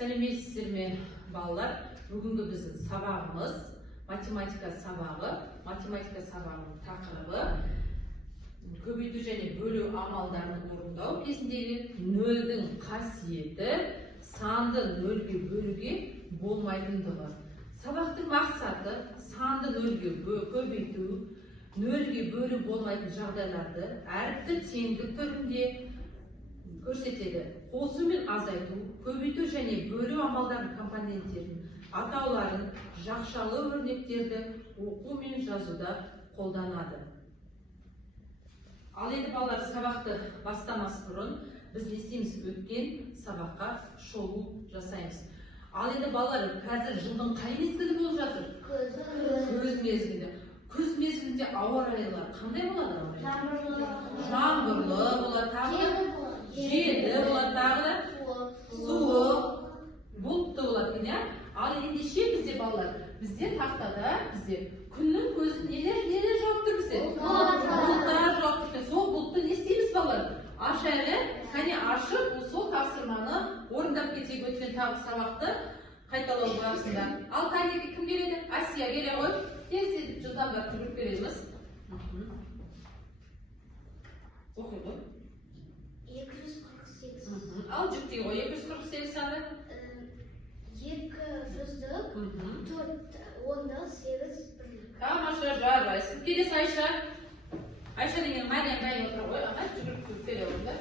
Сәлеметсіздер ме, балалар? Бүгінгі біздің сабағымыз математика сабағы. Математика сабағының тақырыбы көбейту және бөлу амалдарын орындау кезіндегі нөлдің қасиеті, санды нөлге бөлуге болмайтындығы. Сабақтың мақсаты санды нөлге көбейту, нөлге бөлу болмайтын жағдайларды әріпті теңдік түрінде көрсетеді. Қосу мен азайту, көбейту және бөлу амалдарының компоненттерін, атауларын, жақшалы өрнектерді оқу мен жазуда қолданады. Ал енді балалар, сабақты бастамас бұрын біз не істейміз? Өткен сабаққа шолу жасаймыз. Ал енді балалар, қазір жылдың қай мезгілі болып жатыр? Күз мезгілі. Күз мезгілінде ауа райлар қандай болады? Жаңбырлы болады, тағы желді болады, тағы да суық, бұлтты болады, иә? Ал ендеше бізде балалар, бізде тақтада күннің көзі нелер жауып тұр бізде? Бұлттар жауып тұр. Сол бұлтты не істейміз балалар? Ашайлы, кәне ашып, сол тапсырманы орындап кетейік өткен тағы сабақты қайталау барысында. Ал кәнеге кім келеді? Асия келе ғой. Тез жылдамдап жүгіріп келеміз. Оқиды. 248. Ал жүктей ғой, 248 саны. 200-ді 4-10-ды 8 бірлік. Тамаша, жарайсың. Келесі Айша. Айша деген Мариям дайын отыр ғой. Ана жүгіріп келе орында.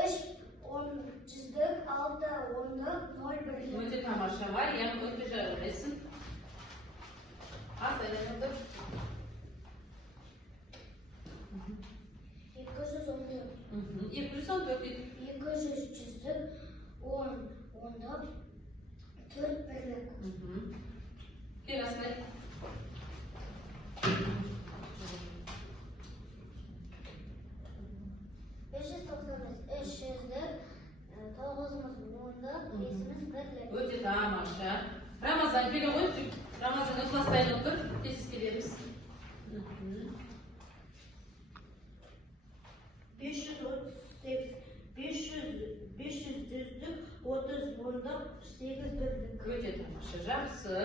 3-10-ді 6-10-ды 0 бірлік. Өте тамаша бар, яғни өте жарайсың. Асайдан отыр. 214. 214 дейді. 200-ді 10-ды 4 бірлік. Кел Асай. 300-ді 9-10-ды 5-міз бірлік. Өте тамаша. Рамазан келе ғой. Рамазан ықыластайын отыр. Тез келеміз. 500-ді 30-10-ды 8 бірлік. Өте тамаша. Жақсы.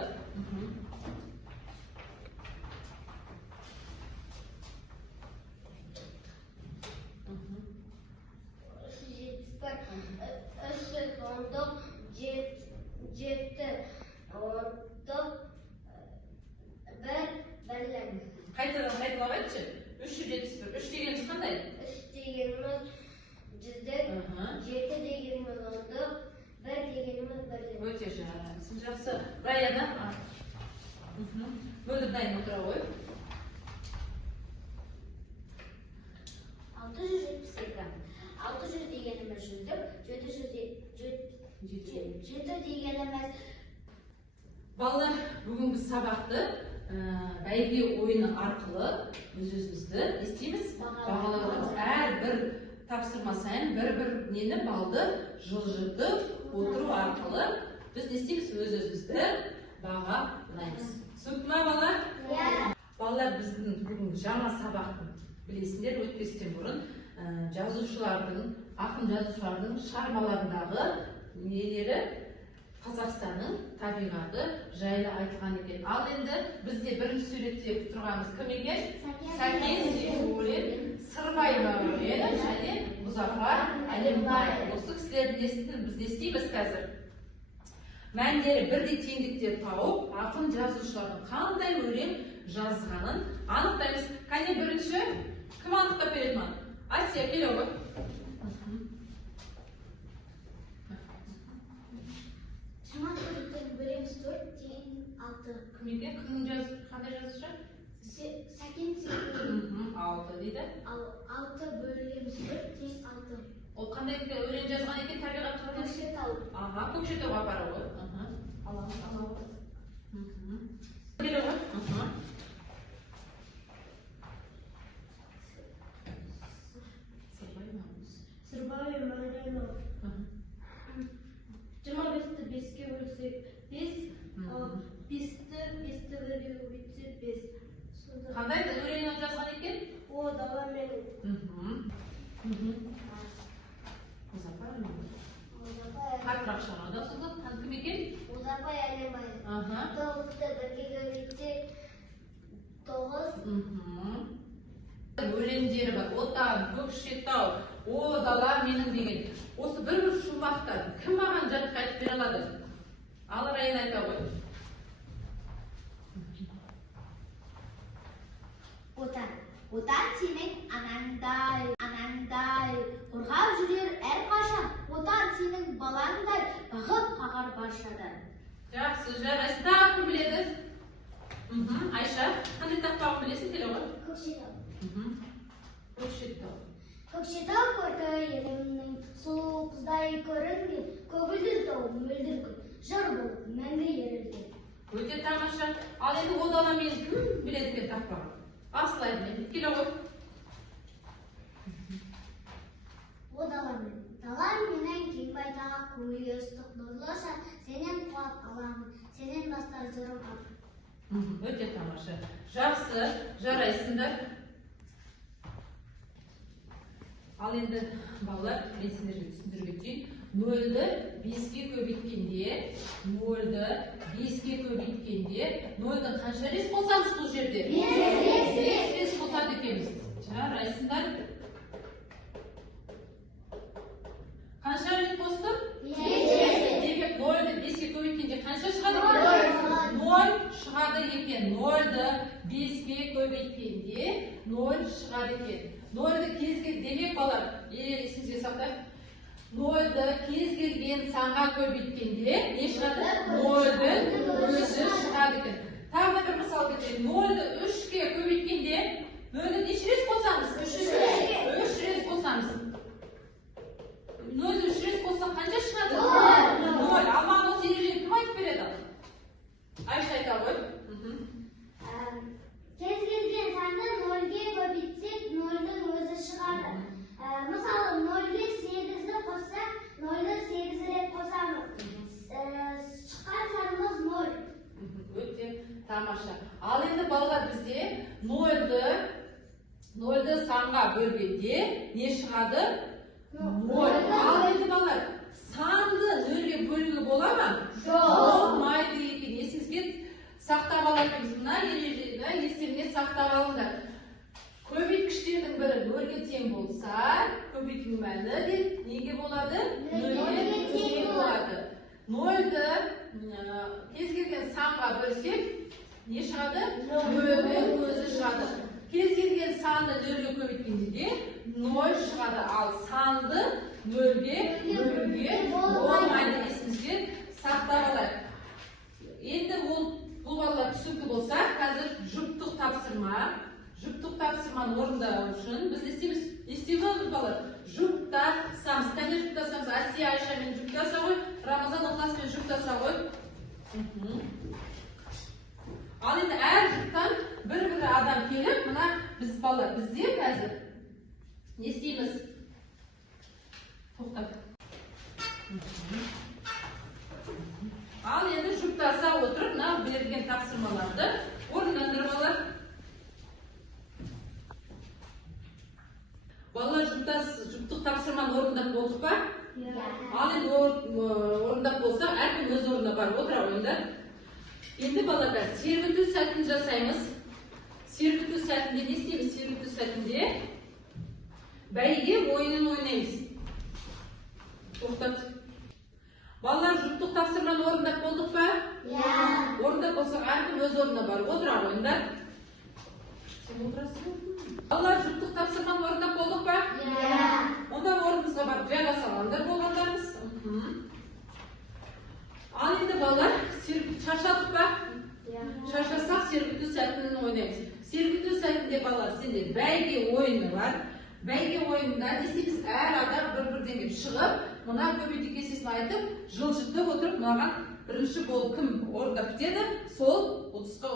7-10-ды Қайталап айтшы. 371. 3 дегеніміз қандай? 3 дегеніміз 7 дегеніміз 10-ды 1 дегеніміз бірлік. Өте жақсы. Жақсы. Раяна. Мөлдір дайын отыра ғой. 672. 600 дегеніміз 7 дегеніміз. Балалар, бүгінгі сабақты бәйге ойыны арқылы өз-өзімізді естейміз. Бағалауымыз әрбір тапсырма сайын бір нені балды жылжытып отыру арқылы біз естейміз өз-өзімізді бағалаймыз. Түсінікті ме балалар? Балалар, біздің бүгінгі жаңа сабақтың білесіңдер, өтпестен бұрын жазушылардың, ақын жазушылардың шығармаларындағы нелері Қазақстанның табиғаты жайлы айтылған екен. Ал енді бізде бірінші суретте тұрғанымыз кім екен? Сәкен Сейфуллин, Сырбай Мәуленов және Мұзафар Әлембаев. Осы кісілердің есімін біз естиміз қазір. Мәндері бірдей теңдіктер тауып, ақын жазушылардың қандай өлең жазғанын анықтаймыз. Кәне бірінші кім анықтап береді ма? Асия келе ғой. Бөлеміз 4 деген 6. Кім екен? Қандай жазушы? Сәкен Сейфуллин. 6 дейді. Ал 6 бөлеміз 4 деген 6. Ол қандай өлең жазған екен табиғат туралы? Көкшетау. Көкшетауға бара ғой. Келе ғой. Сырбай Мәуленов. 25-ті 5-ке бөлсек 5, 5-ті 5-ті 1-ге бөлсек 5. Қандай өлең жазған екен? О, дала менің. Muzaffer mı? Kalkrak şarada sızıp kim ekan? Muzaffer Alimbayev. Aha. To'g'izda birga bitti. To'g'iz. Өлеңдері бар. Отан, Көкшетау, о дала менің деген. Осы бір шумақтар кім маған жатқа айтып бере алады? Ал райын айта ғой. Отан. Отан сенің анаңдай, қорғап жүрер әрқашан. Отан сенің балаңдай, бағып қағар баршадан. Жақсы, жарайсың. Тағы кім біледі? Айша, қандай тақпағын білесің келе ғой? Көкшетау. Көкшетау. Көкшетау көркі елімнің сұлу қыздай көрінген, көгілдір тау мөлдір күн, жыр болып мәңгі ерілген. Өте тамаша. Ал енді о дала мен кім біледі екен тақпағын? Асылайды мен. Келе ғой. О далам менен кең байтақ, көңілге ыстық нұрлыша, сенен қуат аламын, сенен бастар жырым ақ. Өте тамаша. Жақсы, жарайсыңдар. Ал енді балалар, мен сендерге түсіндіріп өтейін. 0-ді 5-ге көбейткенде, 0-ді 5-ге көбейткенде, 0-ды қанша рет қосамыз бұл жерде? 5 рет қосады екенбіз. Жарайсыңдар. Қанша рет қостық? 5 рет. Демек 0-ды 5-ге көбейткенде қанша шығады? 0 шығады екен. 0-ды 5-ге көбейткенде 0 шығады екен. 0-ды демек балар, есіңізге сақтайық. 0-ды кез келген санға көбейткенде не шығады? 0-дің өзі шығады екен. Тағы да бір мысал кетейін. 0-ды 3-ге көбейткенде 0-ді неше рет қосамыз? 3 рет қосамыз. 0-ді 3 рет қоссақ қанша шығады? 0. Ал маған осы ережені кім айтып береді? Айша айта ғой. Кез келген санды 0-ге көбейтсек, 0-дің өзі шығады. Мысалы, 0-ге 8-ді қоссақ, 0-ді 8 рет қосамыз. Шыққан санымыз 0. Өте тамаша. Ал енді балалар бізде 0-ды санға бөлгенде не шығады? 0. Ал енді балалар, санды 0-ге бөлуге бола ма? Болмайды екен. Есіңізге сақтап алатынбыз. Мына ережені естеріңе сақтап алыңдар. Көбейткіштердің бірі 0-ге тең болса, көбейту мәні неге болады? 0-ге тең болады. 0-ды кез келген санға бөлсек, не шығады? 0-дің өзі шығады. Кез келген санды 0-ге көбейткенде 0 шығады. Ал санды 0-ге бөлуге болмайды. Есіңізге сақтап алайық. Енді бұл балалар түсінікті болса, қазір жұптық тапсырманы орындау үшін біз не істейміз? Не істейміз балалар? Жұптасамыз. Қане жұптасамыз? Асия, Айшамен жұптаса ғой, Рамазан Ықласпен жұптаса ғой. Ал енді әр жұптан бір-бір адам келіп, мына біз балалар, бізде қазір не істейміз? Тоқтап. Ал енді жұптаса отырып, мына берілген тапсырмаларды орындандырып алар. Балалар жұптық тапсырманы орындап болдық па? Ал енді орындап болса, әркім өз орнына барып отыра ойындар. Енді балалар, сергіту сәтін жасаймыз. Сергіту сәтінде не істейміз? Сергіту сәтінде бәйге ойынын ойнаймыз. Тоқтат. Балалар, жұптық тапсырманы орындап болдық па? Орындап болсақ, әркім өз орнына барып отыра ойындар. Сен отырасың? Балалар, жұптық тапсырманы орындап болдық па? Онда орнымызға барып жайғаса алыңдар болғандарымыз. Ал енді балалар, шаршадық па? Шаршасақ, сергіту сәтін ойнаймыз. Сергіту сәтінде балалар, сенде бәйге ойыны бар. Бәйге ойында не істейміз? Әр адам бір-бірден келіп шығып, мына көбейту кестесін айтып, жылжытып отырып, маған бірінші болып кім орындап бітеді, сол ұтысқа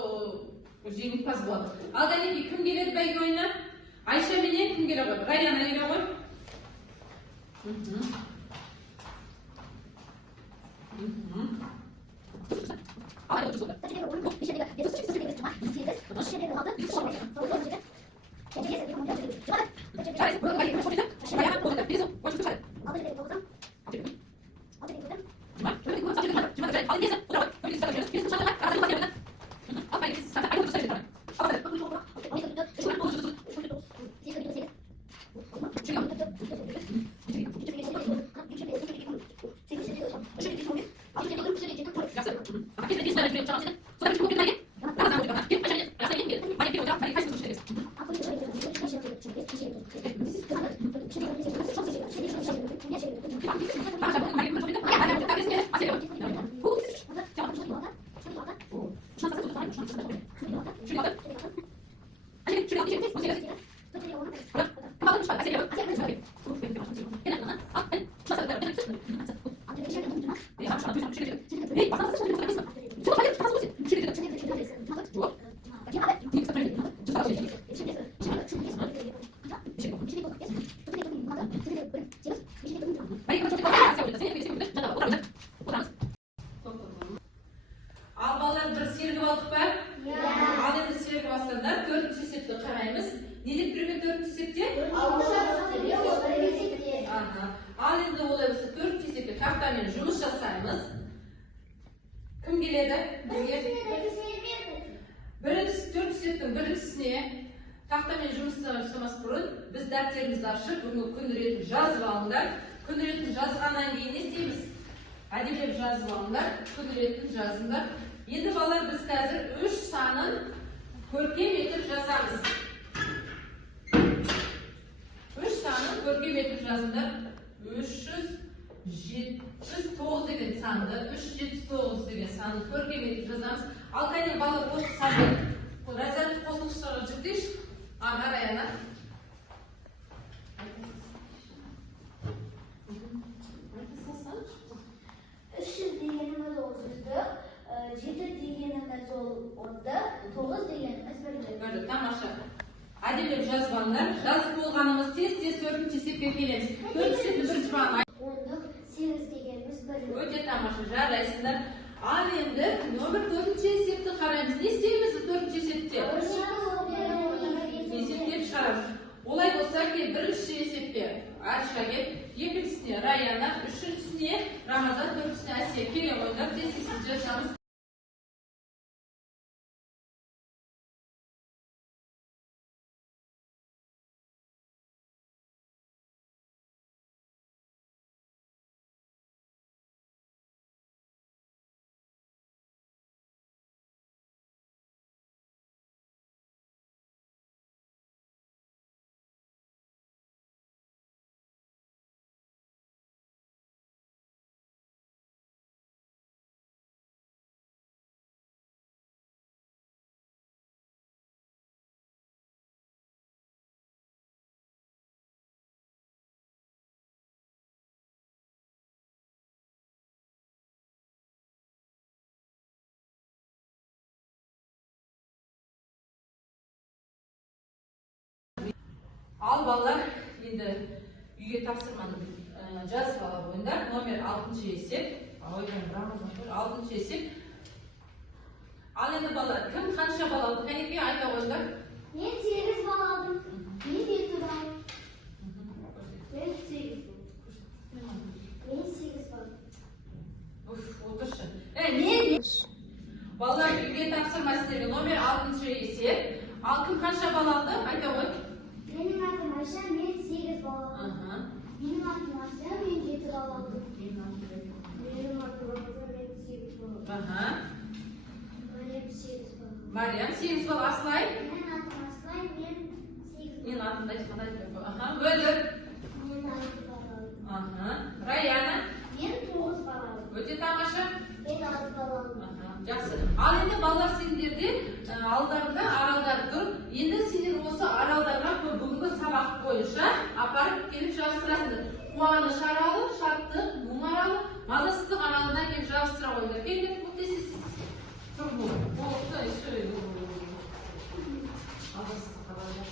жеңімпаз болады. Ал кәнекей, кім келеді бәйге ойына? Айша менен кім келе ғой? Раяна келе ғой. Al Al balalar bir sergip aldık mı? Al endi sergip alsanlar 4. septe qaraymiz. Ne deb turgan 4. septe? Aha. Al endi olay bo'lsa 4. septe taxtamen жұмыс жасаймыз. Kim keladi? Birinchisi 4. septning birinchisine taxtamen жұмыс жасамас bұрын biz daftarimizді ашып, bugungi kun rетін жазып alыңlar. Kun rетін жазғаннан кейін не істейміз? Әдемілеп жазып алыңдар, kun rетін жазыңдар. Енді балалар biz қазір 3 санын көркем етіп жазамыз. 3 санын көркем етіп жазыңдар. 379 деген санды, 379 деген санды көркем етіп жазамыз. Ал қайда балалар осы санды разрядты қосылғыштарға жүктейші. Аға Раяна. 300 deganimiz 30'du, 7 deganimiz 10'du, 9 deganimiz 1'di. Böyle tamaşa. Әдемілеп жазып алыңдар. Жазып болғанымыз тез 4. septке келеміз. 4. septің бірінші бағаны 10'duk, 8 deganimiz 1'di. өте тамаша жарайсыңдар. Ал енді номер 4. septті қараймыз. Не істейміз 4. septте? Есептеп шығарамыз. Олай болса ке 1-ші есепте Айша кеп, 2-сіне Раяна, 3-сіне Рамазан, 4-сіне Асия келе қойыңдар. Тез-тез жасамыз. Al балалар, енді үйге тапсырманы жазып ала қойыңдар. Номер 6 есеп. 6 есеп. Ал енді балалар, кім қанша бала алды? Кәнекей айта қойыңдар. Мен 8 bal aldım. Ben 7 bal. Ben 8 bal. Отыршы. Не? Балалар, үйге тапсырма сіздерге номер 6 есеп. Ал кім қанша бала алды? Айта қой. Benim adım Ayşe, ben 8 bal aldım. Benim adım Asya, ben 7 bal aldım. Benim adım Asya, ben 8 bal aldım. Meryem 8 bal aldım. Meryem 8 bal. Aslay? Benim adım Aslay, ben 8 bal aldım. Benim adım da Böldür. Ben 6 bal aldım. Rayana? Ben 9 bal aldım. Өте тамаша. Ben 6 bal aldım. Жақсы. Ал енді балалар сендерде алдарында аралдар тұр. Енді сендер осы аралдарға бүгінгі сабақ бойынша апарып келіп жабыстырасыңдар. Қуаныш аралы, шаттық, мұң аралы, мазасыздық аралына келіп жабыстыра қойыңдар. Келдік, бұл тесіз. Тұр бұл. Болықты, еще. Мазасыздық аралы.